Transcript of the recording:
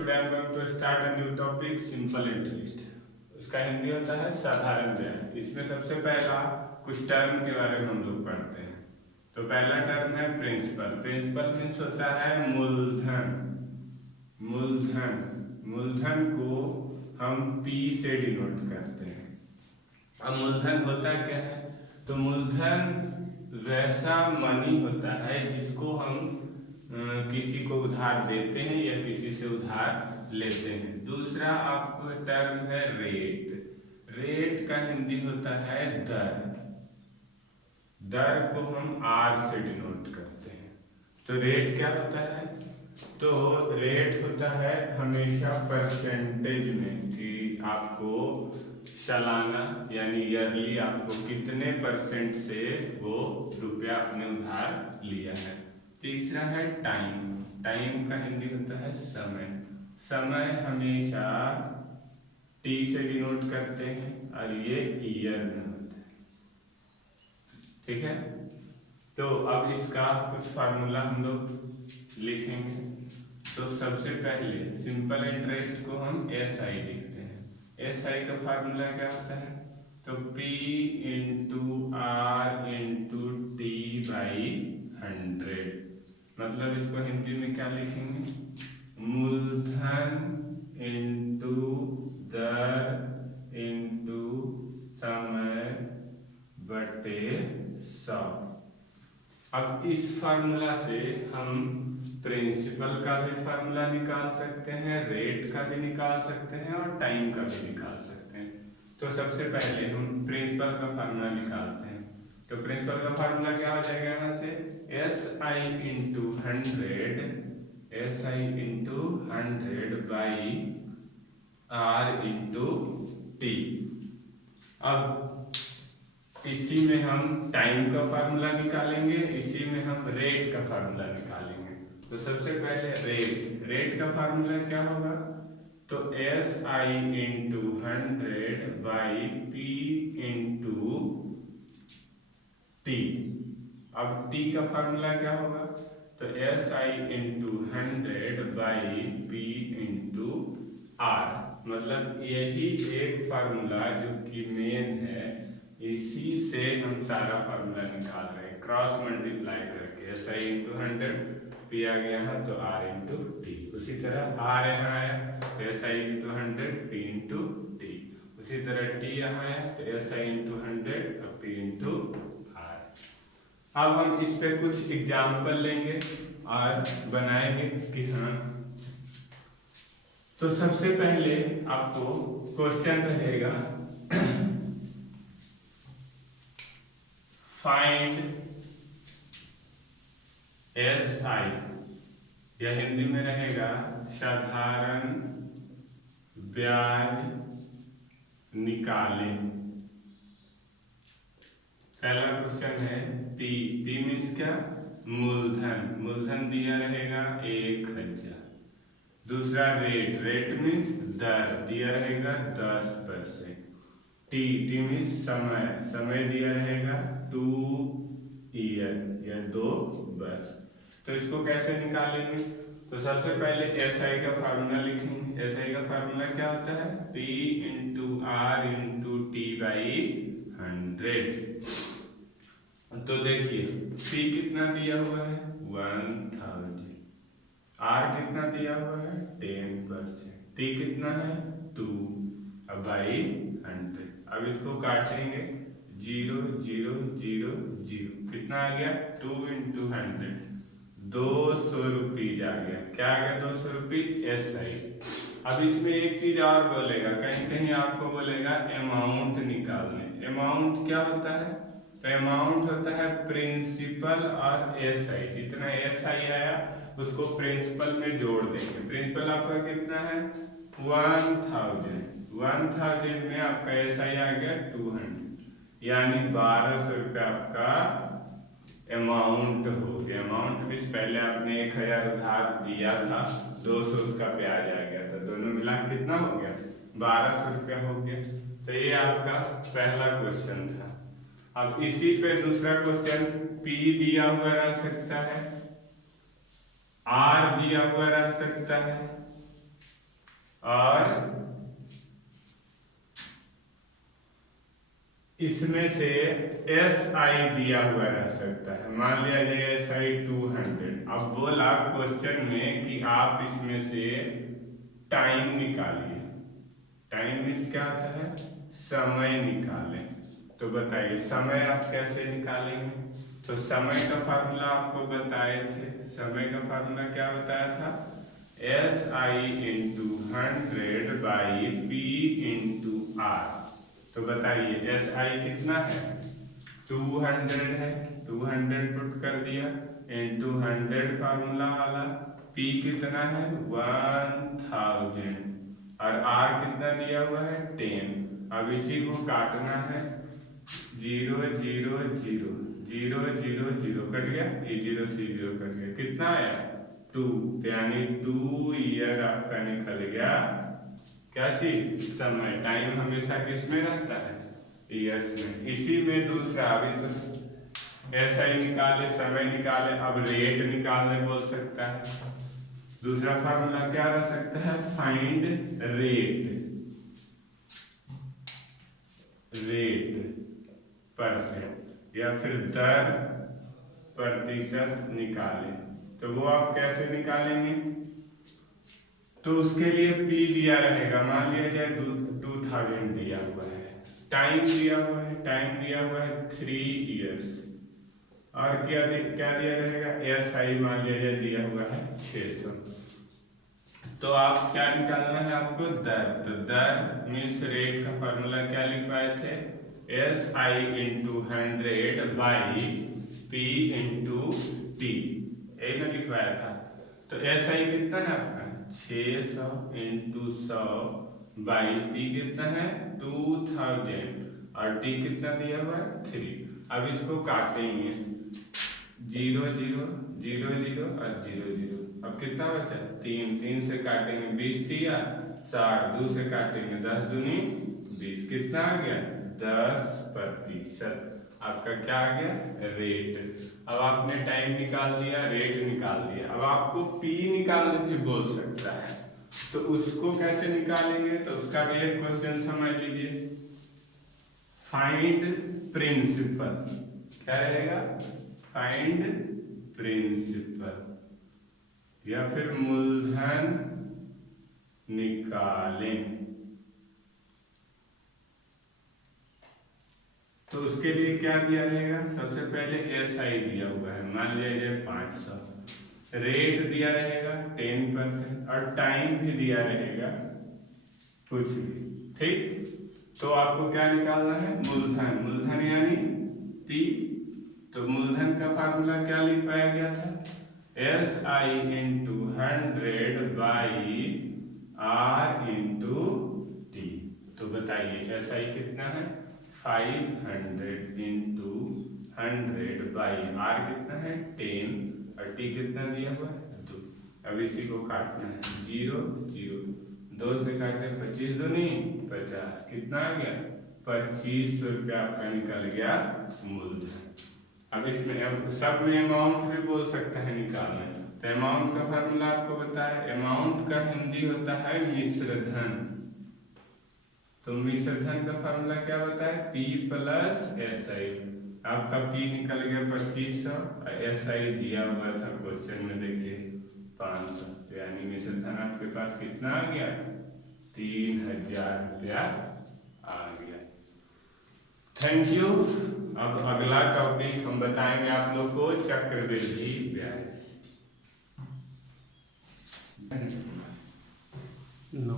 today I'm going to start a new topic, simple interest। उसका हिंदी होता है साधारण ब्याज। इसमें सबसे पहला कुछ टर्म के बारे में हम लोग पढ़ते हैं। तो पहला टर्म है प्रिंसिपल। प्रिंसिपल मीन्स होता है मूलधन। मूलधन को हम P से डिनोट करते हैं। अब मूलधन होता क्या है? तो मूलधन वैसा मनी होता है जिसको हम किसी को उधार देते हैं या किसी से उधार लेते हैं। दूसरा आपको टर्म है रेट। रेट का हिंदी होता है दर। दर को हम आर से डिनोट करते हैं। तो रेट क्या होता है? तो रेट होता है हमेशा परसेंटेज में कि आपको सालाना यानी ईयरली आपको कितने परसेंट से वो रुपया अपने उधार लिया है। तीसरा है टाइम। टाइम का हिंदी होता है समय। समय हमेशा टी से डिनोट करते हैं और ये ईयर में होता है। ठीक है, तो अब इसका कुछ फार्मूला हम लोग लिखेंगे। तो सबसे पहले सिंपल इंटरेस्ट को हम SI लिखते हैं। SI का फार्मूला क्या होता है? तो P into R into T by 100। मतलब इसको हिंदी में क्या लिखेंगे? मूलधन इंटू दर इंटू समय बटे 100। अब इस फार्मूला से हम प्रिंसिपल का भी फार्मूला निकाल सकते हैं, रेट का भी निकाल सकते हैं और टाइम का भी निकाल सकते हैं। तो सबसे पहले हम प्रिंसिपल का फार्मूला निकालते हैं। तो प्रिंसिपल का फार्मूला क्या हो जाएगा? यहाँ से SI into 100 by R into T. अब इसी में हम टाइम का फार्मूला निकालेंगे, इसी में हम रेट का फार्मूला निकालेंगे। तो सबसे पहले रेट का फार्मूला क्या होगा? तो SI into 100 by P into T. अब टी का फार्मूला क्या होगा? तो SI into 100 by P into R। मतलब यही एक फार्मूला जो कि मेन है, इसी से हम सारा फार्मूला निकाल रहे हैं क्रॉस मल्टीप्लाई करके। SI इंटू 100 P आ गया है तो R इंटू टी। उसी तरह R यहाँ आया तो SI into 100 P into T. उसी तरह T यहाँ आया तो SI into 100 P into R। अब हम इस पे कुछ एग्जाम्पल लेंगे और बनाएंगे कि हाँ। तो सबसे पहले आपको क्वेश्चन रहेगा फाइंड SI, या हिंदी में रहेगा साधारण ब्याज निकालें। पहला क्वेश्चन है P मीन्स क्या? मूलधन। मूलधन दिया रहेगा 1000। दूसरा रेट मीन्स दर दिया रहेगा 10%। टी मीन्स समय दिया रहेगा 2 ईयर या 2 वर्ष। तो इसको कैसे निकालेंगे? तो सबसे पहले SI का फार्मूला लिखेंगे। SI का फार्मूला क्या होता है? P into R into T by 100। तो देखिए P कितना दिया हुआ है? 1000। R कितना दिया हुआ है? 10%। T कितना है? 2 बाई 100। अब इसको काटेंगे 0 0 0 0। कितना आ गया? 2 इंटू 100 200 रुपीज आ गया। क्या आ गया? 200 रुपीज SI। अब इसमें एक चीज और बोलेगा, कहीं कहीं आपको बोलेगा अमाउंट निकालने। अमाउंट क्या होता है? तो अमाउंट होता है प्रिंसिपल और SI। जितना SI आया उसको प्रिंसिपल में जोड़ देंगे। प्रिंसिपल आपका कितना है? 1000 में आपका SI आ गया 200, यानी 1200 रुपये आपका अमाउंट हो गया। अमाउंट मीन्स पहले आपने 1000 उधार दिया था, 200 उसका ब्याज आ गया था, दोनों मिला कितना हो गया? 1200 रुपया हो गया। तो ये आपका पहला क्वेश्चन था। अब इसी पे दूसरा क्वेश्चन P दिया हुआ रह सकता है, R दिया हुआ रह सकता है, और इसमें से SI दिया हुआ रह सकता है। मान लिया जाए SI 200। अब बोला क्वेश्चन में कि आप इसमें से टाइम निकालिए। टाइम मीन्स क्या होता है? समय निकालें। तो बताइए समय आप कैसे निकालेंगे? तो समय का फार्मूला आपको बताए थे। समय का फार्मूला क्या बताया था? SI × 100 by P × R। तो बताइए SI कितना है? 200 है। 200 पुट कर दिया इंटू 100 फार्मूला वाला। P कितना है? 1000 और R कितना दिया हुआ है? 10। अब इसी को काटना है। 0 0 0 0 0 0 कट गया, ये 0 से 0 कट गया, कितना आया? 2। यानी 2 ईयर आपका निकल गया। क्या चीज? समय। टाइम हमेशा किस में रहता है? ईयर्स में। इसी में दूसरा अभी तो SI निकाले, समय निकाले, अब रेट निकालने बोल सकता है। दूसरा फार्मूला क्या रह सकता है? Find rate. रेट परसेंट या फिर दर प्रतिशत निकाले। तो वो आप कैसे निकालेंगे? तो उसके लिए P दिया रहेगा। मान लिया जाए 2000 दिया हुआ है। टाइम दिया हुआ है। टाइम दिया हुआ है 3 इयर्स। और क्या दिया रहेगा? SI मान लिया जाए दिया हुआ है 600। तो आप क्या निकालना है आपको? दर। तो दर मीन्स रेट का फॉर्मूला क्या लिखवाए थे? SI × 100 by P × T। यही ना लिखवाया था। तो SI कितना है आपका? 600 × 100 बाई P कितना है? 2000 और T कितना दिया हुआ है? 3। अब इसको काटेंगे। 0 0 0 0 और 0 0। अब कितना बचा? 3। 3 से काटेंगे 20 दिया 60। 2 से काटेंगे 10 दूनी 20। कितना आ गया? 10%। आपका क्या आ गया? रेट। अब आपने टाइम निकाल दिया, रेट निकाल दिया। अब आपको P निकालने भी बोल सकता है। तो उसको कैसे निकालेंगे? तो उसका भी एक क्वेश्चन समझ लीजिए। Find principal. क्या रहेगा? फाइंड प्रिंसिपल या फिर मूलधन निकालें। तो उसके लिए क्या दिया रहेगा? सबसे पहले SI दिया हुआ है, मान लिया जाए 500। रेट दिया रहेगा 10% और टाइम भी दिया रहेगा कुछ भी। ठीक। तो आपको क्या निकालना है? मूलधन। मूलधन यानी P। तो मूलधन का फार्मूला क्या लिखवाया गया था? SI × 100 by R × T। तो बताइए SI कितना है? 500 × 100 बाई R कितना है? 10 और T कितना दिया हुआ है? 2। अब इसी को काटना है। 0 0 2 से काटे 25 दूनी 50। कितना आ गया? 2500 रुपया आपका निकल गया मूलधन। अब इसमें अब सब में अमाउंट भी बोल सकता है निकालना। तो अमाउंट का फार्मूला आपको बताया। अमाउंट का हिंदी होता है मिश्र धन। तो मिश्र धन का फार्मूला क्या बताया? P + SI। आपका P निकल गया 2500 और SI दिया हुआ था क्वेश्चन में, देखिए 500। यानी मिश्र धन आपके पास कितना आ गया? 3000 रुपया आ गया। Thank you. अब अगला टॉपिक हम बताएंगे आप लोग को चक्रवृद्धि ब्याज। No.